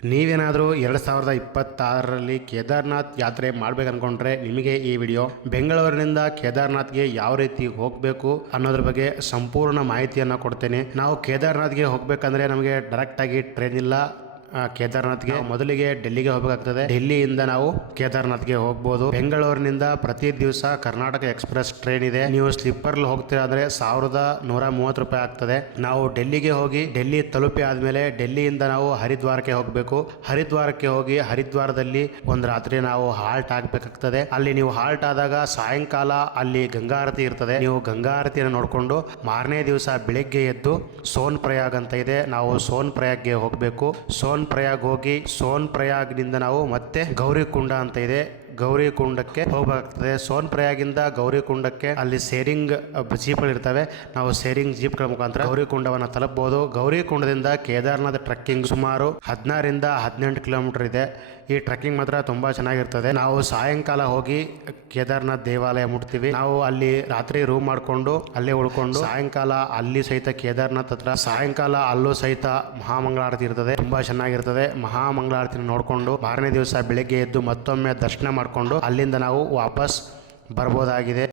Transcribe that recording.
ನೀವೇನಾದರೂ 2026ರಲ್ಲಿ ಕೇದಾರ್ನಾಥ್ ಯಾತ್ರೆ ಮಾಡ್ಬೇಕು ಅನ್ಕೊಂಡ್ರೆ ನಿಮಗೆ ಈ ವಿಡಿಯೋ. ಬೆಂಗಳೂರಿನಿಂದ ಕೇದಾರ್ನಾಥ್ಗೆ ಯಾವ ರೀತಿ ಹೋಗಬೇಕು ಅನ್ನೋದ್ರ ಬಗ್ಗೆ ಸಂಪೂರ್ಣ ಮಾಹಿತಿಯನ್ನು ಕೊಡ್ತೇನೆ. ನಾವು ಕೇದಾರ್ನಾಥ್ಗೆ ಹೋಗ್ಬೇಕಂದ್ರೆ ನಮಗೆ ಡೈರೆಕ್ಟಾಗಿ ಟ್ರೈನ್ ಇಲ್ಲ. ಕೇದಾರ್ನಾಥ್ಗೆ ಮೊದಲಿಗೆ ಡೆಲ್ಲಿಗೆ ಹೋಗಬೇಕಾಗ್ತದೆ. ಡೆಲ್ಲಿಯಿಂದ ನಾವು ಕೇದಾರ್ನಾಥ್ಗೆ ಹೋಗ್ಬೋದು. ಬೆಂಗಳೂರಿನಿಂದ ಪ್ರತಿ ದಿವಸ ಕರ್ನಾಟಕ ಎಕ್ಸ್ಪ್ರೆಸ್ ಟ್ರೈನ್ ಇದೆ. ನೀವು ಸ್ಲೀಪರ್ ಹೋಗ್ತೀರಾ ಅಂದ್ರೆ 1130 ರೂಪಾಯಿ ಆಗ್ತದೆ. ನಾವು ಡೆಲ್ಲಿಗೆ ಹೋಗಿ ಡೆಲ್ಲಿ ತಲುಪಿ ಆದ್ಮೇಲೆ ಡೆಲ್ಲಿಯಿಂದ ನಾವು ಹರಿದ್ವಾರಕ್ಕೆ ಹೋಗಬೇಕು. ಹರಿದ್ವಾರಕ್ಕೆ ಹೋಗಿ ಹರಿದ್ವಾರದಲ್ಲಿ ಒಂದು ರಾತ್ರಿ ನಾವು ಹಾಲ್ಟ್ ಆಗ್ಬೇಕಾಗ್ತದೆ. ಅಲ್ಲಿ ನೀವು ಹಾಲ್ಟ್ ಆದಾಗ ಸಾಯಂಕಾಲ ಅಲ್ಲಿ ಗಂಗಾ ಆರತಿ ಇರ್ತದೆ. ನೀವು ಗಂಗಾ ಆರತಿಯನ್ನು ನೋಡಿಕೊಂಡು ಮಾರನೇ ದಿವಸ ಬೆಳಿಗ್ಗೆ ಎದ್ದು ಸೋನ್ ಪ್ರಯಾಗ್ ಅಂತ ಇದೆ, ನಾವು ಸೋನ್ ಪ್ರಯಾಗ್ಗೆ ಹೋಗಬೇಕು. ಸೋನ್ ಪ್ರಯಾಗ್ ಹೋಗಿ ಸೋನ್ ಪ್ರಯಾಗ್ನಿಂದ ನಾವು ಮತ್ತೆ ಗೌರಿಕುಂಡ ಅಂತ ಇದೆ, ಗೌರಿಕುಂಡಕ್ಕೆ ಹೋಗಬೇಕಾಗ್ತದೆ. ಸೋನ್ ಪ್ರಯಾಗಿಂದ ಗೌರಿಕುಂಡಕ್ಕೆ ಅಲ್ಲಿ ಸೇರಿಂಗ್ ಜೀಪ್ಗಳು ಇರ್ತವೆ. ನಾವು ಸೇರಿಂಗ್ ಜೀಪ್ಗಳ ಮುಖಾಂತರ ಗೌರಿಕುಂಡವನ್ನು ತಲುಪಬಹುದು. ಗೌರಿಕುಂಡದಿಂದ ಕೇದಾರ್ನಾಥ್ ಟ್ರೆಕ್ಕಿಂಗ್ ಸುಮಾರು 16ರಿಂದ 18 ಕಿಲೋಮೀಟರ್ ಇದೆ. ಈ ಟ್ರೆಕ್ಕಿಂಗ್ ಮಾತ್ರ ತುಂಬಾ ಚೆನ್ನಾಗಿರ್ತದೆ. ನಾವು ಸಾಯಂಕಾಲ ಹೋಗಿ ಕೇದಾರ್ನಾಥ್ ದೇವಾಲಯ ಮುಟ್ತೀವಿ. ನಾವು ಅಲ್ಲಿ ರಾತ್ರಿ ರೂಮ್ ಮಾಡ್ಕೊಂಡು ಅಲ್ಲೇ ಉಳ್ಕೊಂಡು ಸಾಯಂಕಾಲ ಅಲ್ಲಿ ಸಹಿತ ಕೇದಾರ್ನಾಥ್ ಹತ್ರ ಸಾಯಂಕಾಲ ಅಲ್ಲೂ ಸಹಿತ ಮಹಾಮಂಗಳಾರತಿ ಇರ್ತದೆ, ತುಂಬಾ ಚೆನ್ನಾಗಿರ್ತದೆ. ಮಹಾಮಂಗಳಾರತಿನ ನೋಡ್ಕೊಂಡು ಮಾರನೇ ದಿವಸ ಬೆಳಿಗ್ಗೆ ಎದ್ದು ಮತ್ತೊಮ್ಮೆ ದರ್ಶನ ಮಾಡಿಕೊಂಡು ಅಲ್ಲಿಂದ ನಾವು ವಾಪಸ್ ಬರ್ಬೋದಾಗಿದೆ.